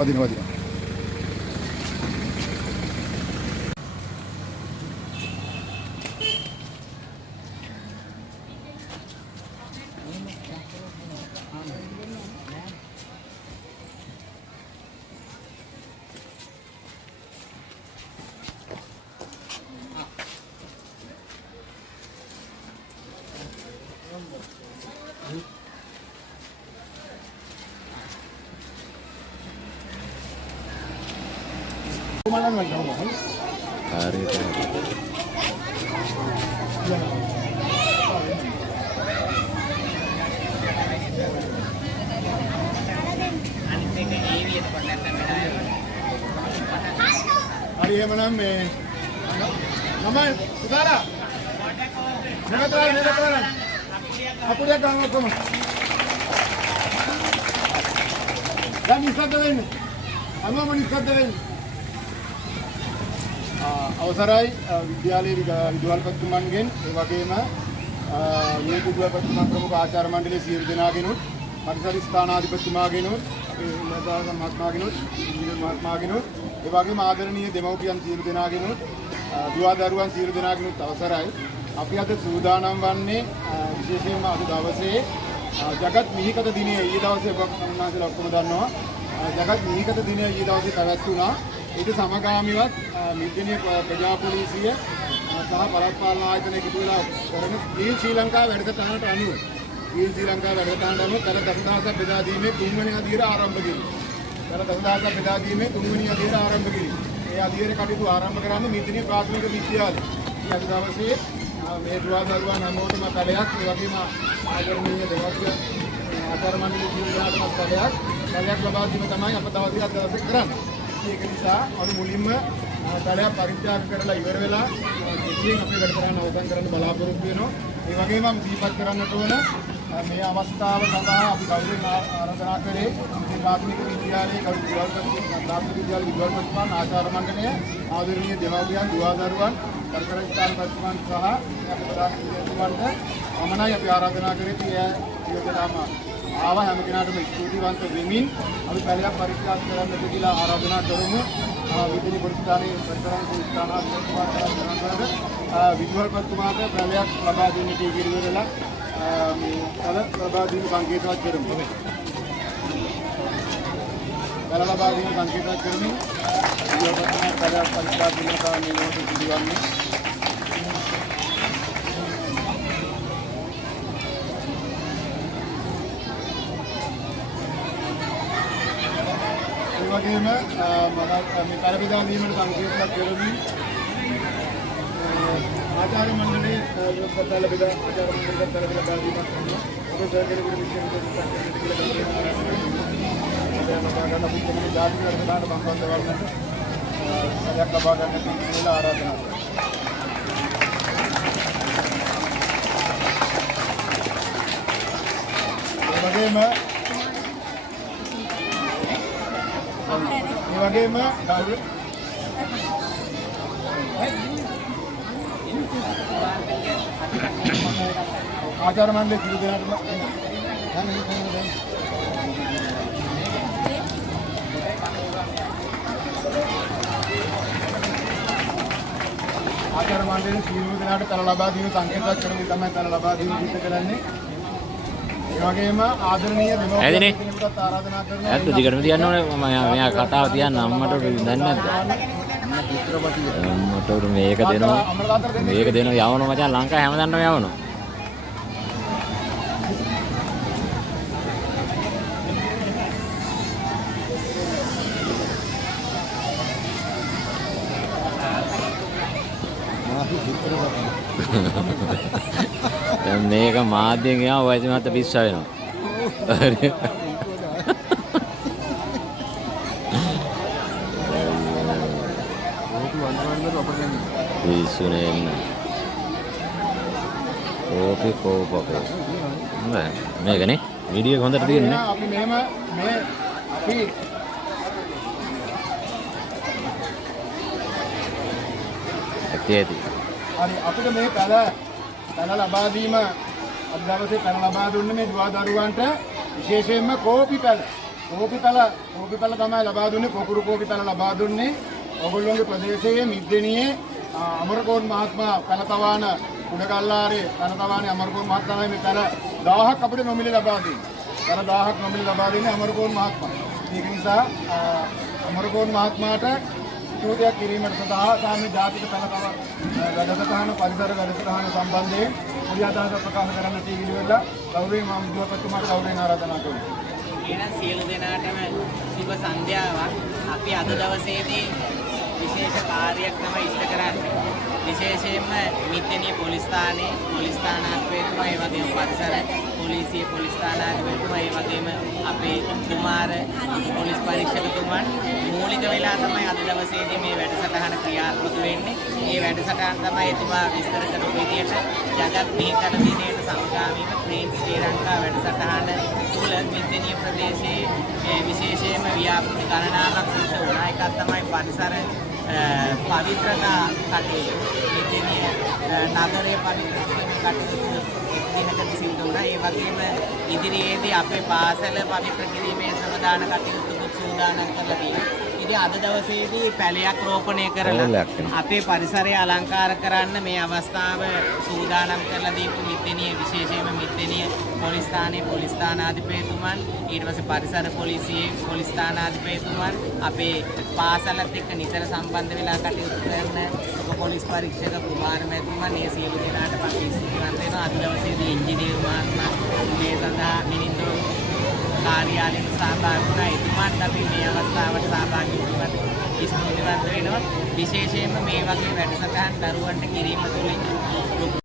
අදිනවා. Hari mana me? Nama Sudara. Negara. Aku dia kamu kamu. Dan isadain. Ama man isadain. අවසරයි විද්‍යාලයේ විදුහල්පතිතුමන්ගෙන් ඒ වගේම මේ විදුහල්පතිතුමන් ප්‍රමුඛ ආචාර්ය මණ්ඩලයේ සියලු දෙනාගෙනුත් පරිසර ස්ථානාධිපතිතුමාගෙනුත් අපේ මහත්මයාගෙනුත් මහත්මයාගෙනුත් ඒ වගේම ආදරණීය දෙමව්පියන් සියලු දෙනාගෙනුත් දුවදරුවන් සියලු දෙනාගෙනුත් අවසරයි අපි අද සූදානම් වන්නේ විශේෂයෙන්ම අද දවසේ ජගත් මිහිකත දිනය ඊයේ දවසේ ඔබන්නාසලා ඔක්කොම දන්නවා ජගත් මිහිකත දිනය ඊයේ දවසේ පැවැත්වුණා ඊට සමගාමීවත් මිද්දනීය ප්‍රජා පොලිසිය සහ පළාත් පාලන ආයතන එකතු වෙලා කරන ශ්‍රී ලංකා වැඩසටහනට අනුව ශ්‍රී ලංකා වැඩසටහනට අනුව කල දසදහසක් බෙදා දීමේ තුන්වෙනි අදියර ආරම්භ කිරීම. කල දසදහසක් බෙදා දීමේ තුන්වෙනි අදියර ආරම්භ කිරීම. ඒ අදියර කටයුතු ආරම්භ කරන්නේ මිද්දනීය ප්‍රාථමික විද්‍යාලය. අද දවසේ මේ දුවදරුවන් හැමෝටම කලයක් ඒ වගේම ආදරණීය දෙමව්පියන් ආචාර්ය මණ්ඩලයේ සියලු දෙනාටම කලයක් ලබා දීම තමයි අප දවසේ අද දවසේ කරන්නේ. ඒක නිසා අපි මුලින්ම තලයක් පරිත්‍යාග කරලා ඉවර වෙලා දෙකියෙන් අපේ වැඩසටහන අවසන් කරන්න බලාපොරොත්තු වෙනවා. ඒ වගේම මම දීපත් කරන්නට ඕන මේ අවස්ථාව සඳහා අපි කවුරුන් ආරාධනා කරේ මේ ප්‍රාථමික විද්‍යාලයේ විදුහල්පතිතුමන් ආචාර්ය මණ්ඩලය ආදරණීය දෙමව්පියන් දුවදරුවන් පරිසර ස්ථානපතිතුමන් සහ අපේ ප්‍රධාන විද්‍යාලයට මමයි අපි ආරාධනා කරේ සියලුම ආව හැම කෙනාටම ස්තුතිවන්ත වෙමින් අපි පැලයක් පරිත්‍යාග කරන්න කියලා ආරාධනා කරමු. විදුලි පොලිස්තානේ පරිසරන් ස්ථානාධිපතිතුමාට විදුහල්පතිතුමාට පැලයක් ලබා දෙන්නට ඉදිරි වෙලා මේ කල ලබා දීම සංකේතවත් කරමු. කල ලබා දීම සංකේතවත් කරමින් විදුහල්පතිතුමාට පැලයක් පරිත්‍යාග කරන්න මේ මොහොතේ සිදුවන්නේ වගේම මම මේ පරිවිදා දීමට සංකේතයක් කරමින් ආචාර්ය මණ්ඩලයේ ප්‍රතිපල බෙදා ආචාර්ය මණ්ඩලයට පරිවිදා දීමක් කරනවා. අපේ සර්කල් වල විශ්වවිද්‍යාල සංකේතයක් අපි කොමිටේ ජාතික වැඩසටහනට සම්බන්ධ වෙන්න සැලයක් ලබා ගන්න කියලා ආරාධනා කරනවා. ඒ වගේම ආචාර්ය මණ්ඩලයේ සියලු දෙනාටම ආචාර්ය මණ්ඩලයේ සියලු දෙනාට තල ලබා දීම සංකේතයක් කරමින් තමයි තල ලබා දීම සිදු කරන්නේ. ඒ වගේම ආදරණීය දෙමව්පියන්ට ආරාධනා කරනවා. ඇත්ත දිගටම තියන්න ඕනේ. මම මෙයා කතාව තියන්න අම්මට දන්නේ නැද්ද? අම්මට මේක දෙනවා. මේක දෙනවා යවනවා මචං ලංකාවේ හැමදාම යවනවා. දැන් මේක මාධ්‍යයෙන් ගියාම වයස මත පිස්ස වෙනවා. පිස්සුනේ ඉන්න. ඕකේ කෝපකෝ. නෑ මේකනේ වීඩියෝ එක හොඳට තියෙන්නේ. අපි මෙහෙම මේ අපි ඇති හරි අපිට මේ පැල ලබා දීම අද දවසේ පැල ලබා දුන්නේ මේ දුවදරුවන්ට විශේෂයෙන්ම කෝපි පැල. කෝපිපැල තමයි ලබා දුන්නේ. පොකුරු කෝපිපැල ලබා දුන්නේ ඔයගොල්ලෝගේ ප්‍රදේශයේ මිද්දෙනියේ අමරකෝන් මහත්මයා පැලතවාන උඩගල්ලාරේ පැලතවානේ අමරකෝන් මහත්මයා මේ පැල 1000ක් අපිට නොමිලේ ලබා දෙන්නේ. පැල 1000ක් නොමිලේ ලබා දෙන්නේ අමරකෝන් මහත්මයා. ඒක නිසා අමරකෝන් මහත්මයාට ස්තුතියක් කිරීමට සඳහා සාමේ ජාතික පැලතව වැඩසටහන පරිසර වැඩසටහන සම්බන්ධයෙන් පොඩි අදහසක් ප්‍රකාශ කරන්න තීවිලි වෙලා ගෞරවයෙන් මම විදුහල්පතිතුමාට ගෞරවයෙන් ආරාධනා කරනවා. එහෙනම් සියලු දෙනාටම සුබ සන්ධ්‍යාවක්. අපි අද දවසේදී විශේෂ කාර්යයක් තමයි ඉෂ්ට කරන්නේ. විශේෂයෙන්ම මිත්‍යනී පොලිස් ස්ථානයේ පොලිස් ස්ථානාධිපතිතුමා ඒ වගේම පරිසර පොලිසිය පොලිස් ස්ථානාධිපතිතුමා ඒ වගේම අපේ කුමාර පොලිස් පරීක්ෂකතුමන් මූලික වෙලා තමයි අද දවසේදී මේ වැඩසටහන ක්‍රියාත්මක වෙන්නේ. මේ වැඩසටහන තමයි එතුමා විස්තර කරපු විදිහට ජගත් මේකන දිනේට සමගාමීව ක්ලීන් ශ්‍රී ලංකා වැඩසටහන තුල මිත්‍යනී ප්‍රදේශයේ විශේෂයෙන්ම ව්‍යාපෘති ගණනාවක් සිද්ධ වුණා. එකක් තමයි පරිසර පවිත්‍රතා කටයුතු. මිත්‍යනී නගරයේ පවිත්‍ර කිරීමේ කටයුතු දිනකට සිද්ධ වුණා. ඒ වගේම ඉදිරියේදී අපේ පාසල පවිත්‍ර කිරීමේ ශ්‍රමදාන කටයුතු සූදානම් කරලා තියෙනවා. ඉතින් අද දවසේදී පැලයක් රෝපණය කරලා අපේ පරිසරය අලංකාර කරන්න මේ අවස්ථාව සූදානම් කරලා දීපු මිත්‍යනී විශේෂයෙන්ම මිත්‍යනී පොලිස් ස්ථානයේ පොලිස් ස්ථානාධිපතිතුමන් ඊට පස්සේ පරිසර පොලිසියේ පොලිස් ස්ථානාධිපතිතුමන් අපේ පාසලත් එක්ක නිතර සම්බන්ධ වෙලා කටයුතු කරන පොලිස් පරීක්ෂක කුමාර මැතිතුමන් මේ සියලු දෙනාට ස්තුතිවන්ත වෙනවා. අද දවසේදී ඉංජිනේරු මහත්මයා මේ සඳහා මිනිඳු කාර්යාලයට සහභාගී වුණා. එතුමාට අපි මේ අවස්ථාවට සහභාගී වීමට ස්තුතිවන්ත වෙනවා. විශේෂයෙන්ම මේ වගේ වැඩසටහන් දරුවන්ට කිරීම තුළින්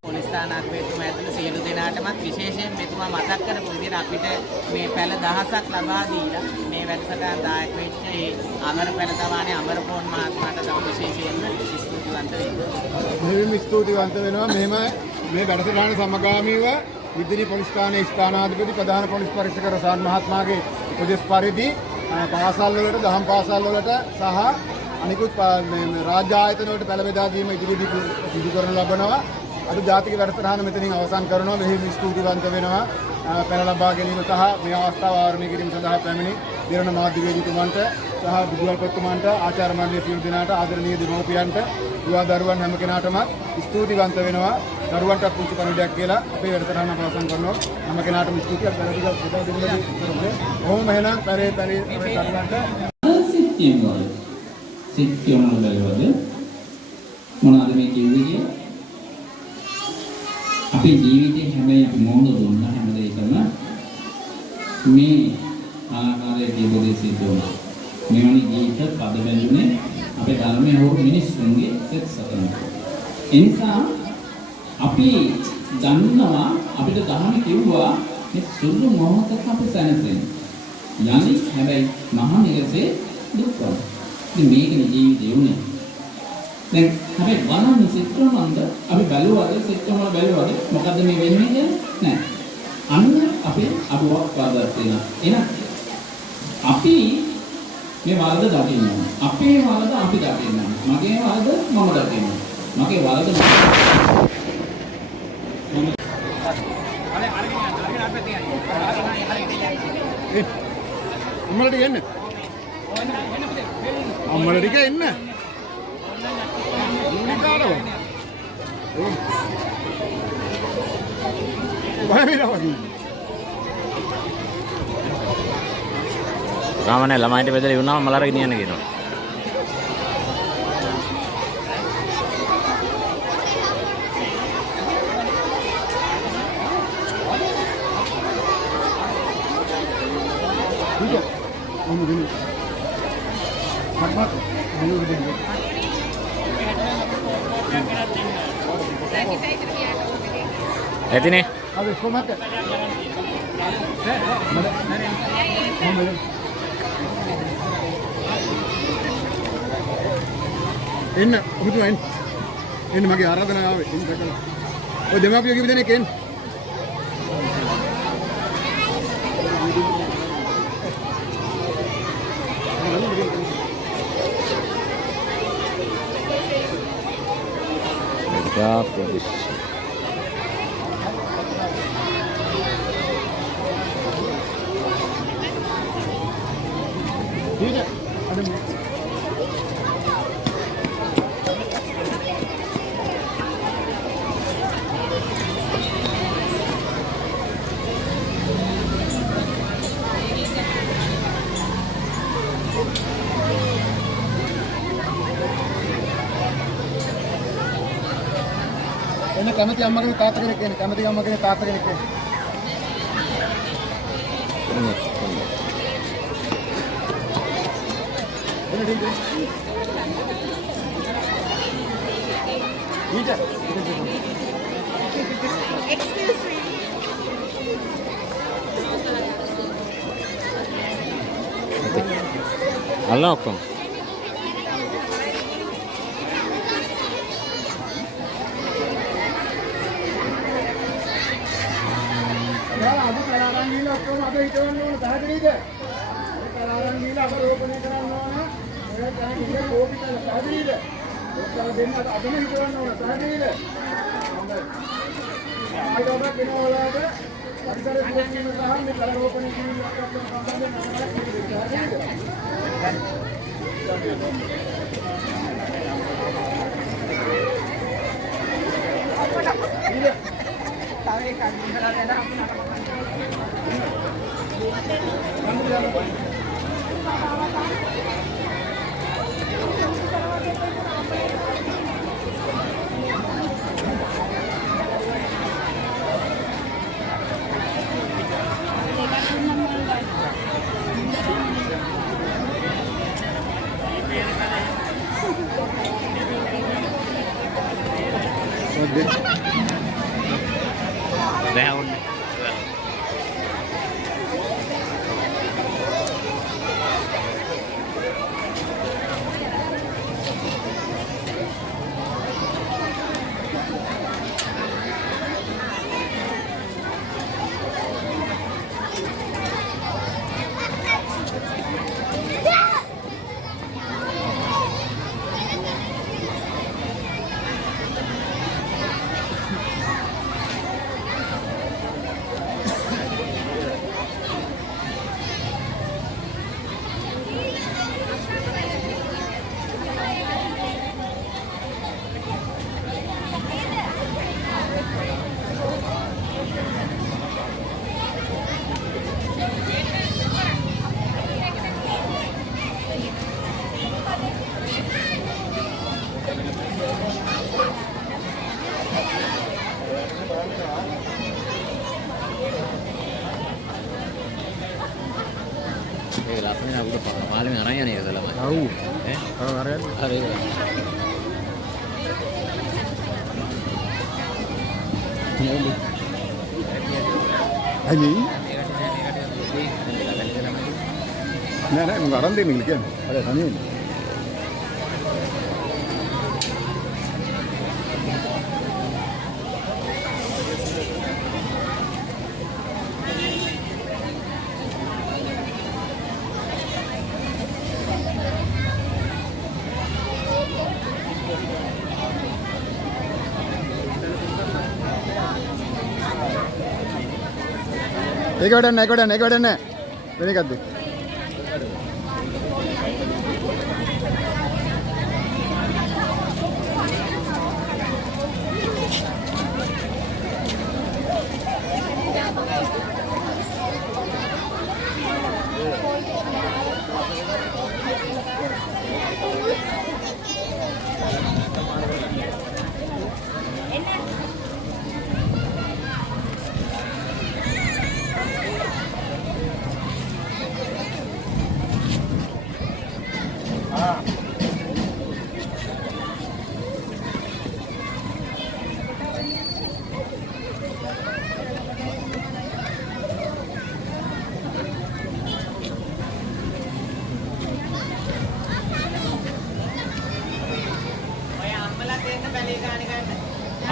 පොලිස් ස්ථානාධිපතිතුමා ඇතුළු සියලු දෙනාටම විශේෂයෙන් මෙතුමා මතක් කරපු විදිහට අපිට මේ පැල දහසක් ලබා දීලා මේ වැඩසටහන දායක වෙච්ච ඒ අමර පැලතවානේ අමරකෝන් මහත්මයාට තමයි විශේෂයෙන්ම ස්තුතිවන්ත වෙනවා. මෙහෙම ස්තුතිවන්ත වෙනවා. මෙහෙම මේ වැඩසටහන සමගාමීව මිත්‍යනී පොලිස් ස්ථානයේ ස්ථානාධිපති ප්‍රධාන පොලිස් පරීක්ෂක රසාන් මහත්මයාගේ උපදෙස් පරිදි පාසල් වලට දහම් පාසල් වලට සහ අනිකුත් රාජ්‍ය ආයතන වලට පැල බෙදා දීම ඉදිරියේදී සිදු කරන ලබනවා. අද ජාතික වැඩසටහන මෙතනින් අවසන් කරනවා. මෙහි ස්තුතිවන්ත වෙනවා. පැල ලබා ගැනීම සහ මේ අවස්ථාව ආරම්භ කිරීම සඳහා පැමිණි දිරණ මාධ්‍යවේදීතුමන්ට සහ විදුහල්පතිතුමන්ට ආචාර්ය මණ්ඩලයේ සියලු දෙනාට ආදරණීය දෙමව්පියන්ට දුවා දරුවන් හැම කෙනාටම ස්තුතිවන්ත වෙනවා. දරුවන්ට පුංචි පණිවිඩයක් කියලා අපේ වැඩසටහන අවසන් කරනවා. හැම කෙනාටම ස්තුතියක් කරලා පුදා දෙන්න. ඔහොම එහෙනම් පෙරේ දරුවන්ට සිත්තියම බලවද මොනවාද මේ කිව්වේ කියලා අපේ ජීවිතේ හැබැයි අපි මොන දුන්නා හැම දෙයකම මේ ආකාරයේ ජීවිතේ සිද්ධ වුණා. මෙවැනි ජීවිත පද බැලුනේ අපේ ධර්මයේ හෝ මිනිස්සුන්ගේ සෙත් සතන. ඒ නිසා අපි දන්නවා අපිට ධර්ම කිව්වා මේ සුළු මොහොතක අපි සැනසෙන්නේ. යන්නේ හැබැයි මහා නිරසේ දුක් වල. ඉතින් මේකනේ ජීවිතේ උනේ. දැන් හැබැයි බලන්න සිත්‍රමන්ද අපි බැලුවාද සිත්‍රමල බැලුවාද මොකද්ද මේ වෙන්නේ කියන්නේ නෑ. අන්න අපේ අබුවක් පාදයක් තියෙනවා. එහෙනම් අපි මේ වරද දකින්න. අපේ වරද අපි දකින්න. මගේ වරද මම දකින්න. මගේ වරද අම්මලට එන්න. අම්මලට ටික එන්න. ගාමනේ ළමයින්ට බෙදලා ඉවරනම මලර ගෙනියන්න කියනවා. ඇතිනේ අද කොහොමද? එන්න ඔබතුමා එන්න මගේ ආරාධනාව ආවේ එන්න දැකලා. ඔය දෙමාපියෝ කිව්ව දෙනෙක් එන්න. ප්‍රදේශ ठीक है अरे එන්න කැමති අම්මගේ තාත්තා කෙනෙක් එන්න කැමති අම්මගේ තාත්තා කෙනෙක් එන්න එන්න ඩිංග ඊට Excuse me. අල්ලා ඔක්කොම යාලා අද කලාරන් ගිහලා ඔක්කොම අද හිටවන්න ඕන පැහැදිලිද? ඒ කලාරන් ගිහලා අප රෝපණය කරන්න ඕන. ඒ තැන ගිහලා රෝපිතල පැහැදිලිද? ඔක්කොම දෙන්න අදම හිටවන්න ඕන පැහැදිලිද? හොඳයි. ආයතන කෙනවලද පරිසර සුරක්ෂිත සහ මේ කල රෝපණය කිරීම සම්බන්ධයෙන් දැන් ඒ ලස්සන අපිට පාලමේ අරන් යන්නේ ඒක ළමයි. ඔව්. ඈ? අරන් හරි. අයිනි නෑ නෑ මම අරන් දෙන්නේ කියන්නේ. අර තනියෙන්. ඒක වැඩක් නෑ වෙන එකක්ද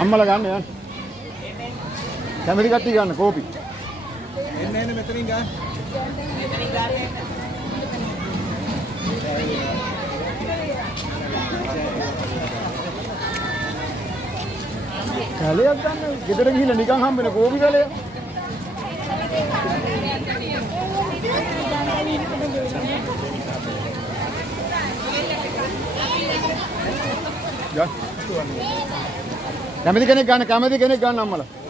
අම්මලා ගන්න යන්න. කැමති කට්ටිය ගන්න කෝපි. එන්න මෙතනින් ගන්න. කැලයක් ගන්න. ගෙදර ගිහිල්ලා නිකන් හම්බෙන කෝපි කැලය. කැමති කෙනෙක් ගන්න අම්මලා.